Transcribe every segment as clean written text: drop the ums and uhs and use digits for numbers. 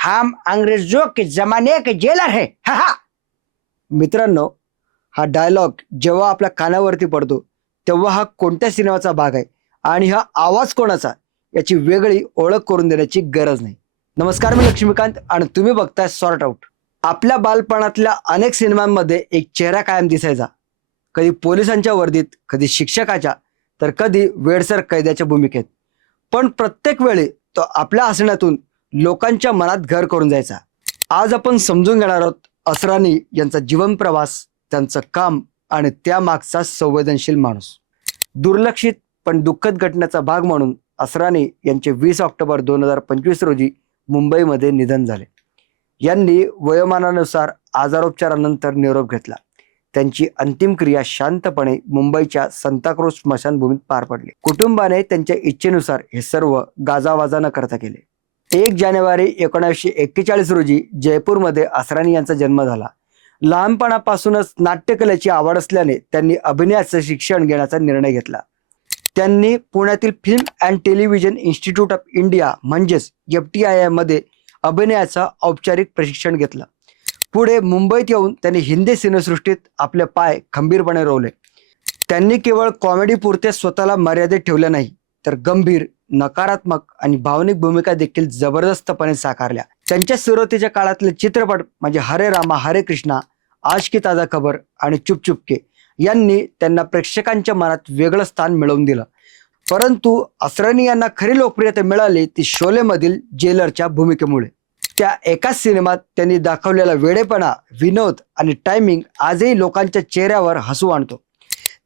हम अंग्रेजों के जमाने के जेलर है, हा हा. मित्रांनो, हा डायलॉग जेव्हा आपल्या कानावरती पडतो तेव्हा हा कोणत्या सिनेमाचा भाग आहे आणि हा आवाज कोणाचा याची वेगळी ओळख करून देण्याची गरज नाही. नमस्कार, मी लक्ष्मीकांत आणि तुम्ही बघताय सॉर्ट आउट. आपल्या बालपणातल्या अनेक सिनेमांमध्ये एक चेहरा कायम दिसायचा. कधी पोलिसांच्या वर्दीत, कधी शिक्षकाच्या, तर कधी वेडसर कैद्याच्या भूमिकेत. पण प्रत्येक वेळी तो आपल्या हसण्यातून लोकांच्या मनात घर करून जायचा. आज आपण समजून घेणार आहोत असरानी यांचा जीवन प्रवास, त्यांचं काम आणि त्यामागचा संवेदनशील माणूस. दुर्लक्षित पण दुःखद घटनेचा भाग म्हणून असरानी यांचे 20 ऑक्टोबर 2025 रोजी मुंबईमध्ये निधन झाले. यांनी वयोमानानुसार आजारोपचारानंतर निरोप घेतला. त्यांची अंतिम क्रिया शांतपणे मुंबईच्या सांताक्रूझ स्मशानभूमीत पार पडली. कुटुंबाने त्यांच्या इच्छेनुसार हे सर्व गाजावाजा न करता केले. 1 जानेवारी 1941 रोजी जयपूरमध्ये असरानी यांचा जन्म झाला. लहानपणापासूनच नाट्यकलेची आवड असल्याने त्यांनी अभिनयाचं शिक्षण घेण्याचा निर्णय घेतला. त्यांनी पुण्यातील film and television institute of India म्हणजेच FTII मध्ये अभिनयाचं औपचारिक प्रशिक्षण घेतलं. पुढे मुंबईत येऊन त्यांनी हिंदी सिनेसृष्टीत आपले पाय खंबीरपणे रोवले. त्यांनी केवळ कॉमेडी पुरते स्वतःला मर्यादित ठेवले नाही, तर गंभीर, नकारात्मक आणि भावनिक भूमिका देखील जबरदस्तपणे साकारल्या. त्यांच्या सुरुवातीच्या काळातले चित्रपट म्हणजे हरे रामा हरे कृष्णा, आज की ताजा खबर आणि चुप चुप के यांनी त्यांना प्रेक्षकांच्या मनात वेगळं स्थान मिळवून दिलं. परंतु असरानी यांना खरी लोकप्रियता मिळाली ती शोलेमधील जेलरच्या भूमिकेमुळे. त्या एकाच सिनेमात त्यांनी दाखवलेला वेडेपणा, विनोद आणि टायमिंग आजही लोकांच्या चेहऱ्यावर हसू आणतो.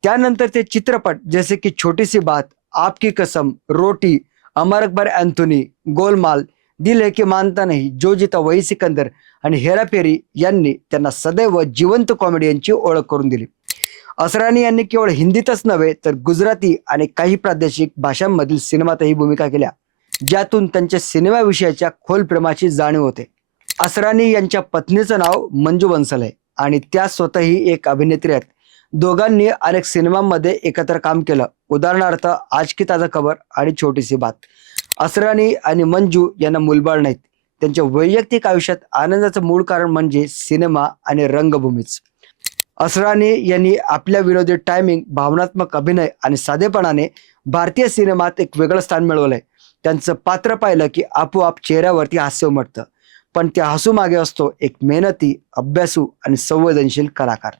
त्यानंतर ते चित्रपट जसे की छोटी सी बात, आपकी कसम, रोटी, अमर अकबर अँथोनी, गोलमाल, दिल है की मानता नहीं, जो जीता वही सिकंदर आणि हेराफेरी यांनी त्यांना सदैव जिवंत कॉमेडियनची ओळख करून दिली. असरानी यांनी केवळ हिंदीतच नव्हे तर गुजराती आणि काही प्रादेशिक भाषांमधील सिनेमातही भूमिका केल्या, ज्यातून त्यांच्या सिनेमाविषयाच्या खोल प्रेमाची जाणीव होते. असरानी यांच्या पत्नीचं नाव मंजू बन्सल आहे आणि त्या स्वतःही एक अभिनेत्री आहेत. दोघांनी अनेक सिनेमांमध्ये एकत्र काम केलं, उदाहरणार्थ आज की ताजा खबर आणि छोटी सी बात. असरानी आणि मंजू यांना मुलबाळ नाहीत. त्यांच्या वैयक्तिक आयुष्यात आनंदाचं मूळ कारण म्हणजे सिनेमा आणि रंगभूमीच. असरानी यांनी आपल्या विनोदी टायमिंग, भावनात्मक अभिनय आणि साधेपणाने भारतीय सिनेमात एक वेगळं स्थान मिळवलंय. त्यांचं पात्र पाहिलं की आपोआप चेहऱ्यावरती हास्य उमटतं, पण त्या हसू मागे असतो एक मेहनती, अभ्यासू आणि संवेदनशील कलाकार.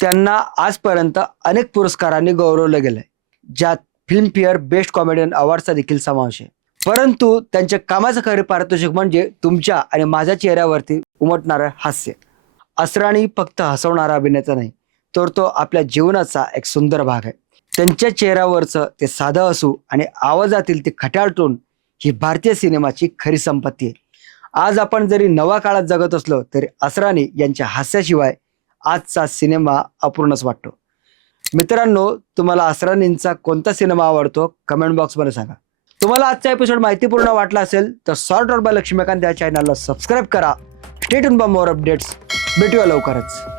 त्यांना आजपर्यंत अनेक पुरस्कारांनी गौरवलं गेलंय, ज्यात फिल्मफेअर बेस्ट कॉमेडियन अवॉर्डचा देखील समावेश आहे. परंतु त्यांच्या कामाचं खरे पारितोषिक म्हणजे तुमच्या आणि माझ्या चेहऱ्यावरती उमटणारं हास्य. असरानी फक्त हसवणारा अभिनेता नाही, तर तो आपल्या जीवनाचा एक सुंदर भाग आहे. त्यांच्या चेहऱ्यावरचं ते साधं हसू आणि आवाजातील ते खट्याळ टोन ही भारतीय सिनेमाची खरी संपत्ती आहे. आज आपण जरी नव्या काळात जगत असलो तरी असरानी यांच्या हास्याशिवाय आजचा सिनेमा अपूर्णच वाटतो. मित्रांनो, तुम्हाला असरानींचा कोणता सिनेमा आवडतो कमेंट बॉक्समध्ये सांगा. तुम्हाला आजचा एपिसोड माहितीपूर्ण वाटला असेल तर सॉर्ट आउट बाय लक्ष्मीकांत या चॅनलला सबस्क्राईब करा. Stay tune for more updates. भेटूया लवकरच.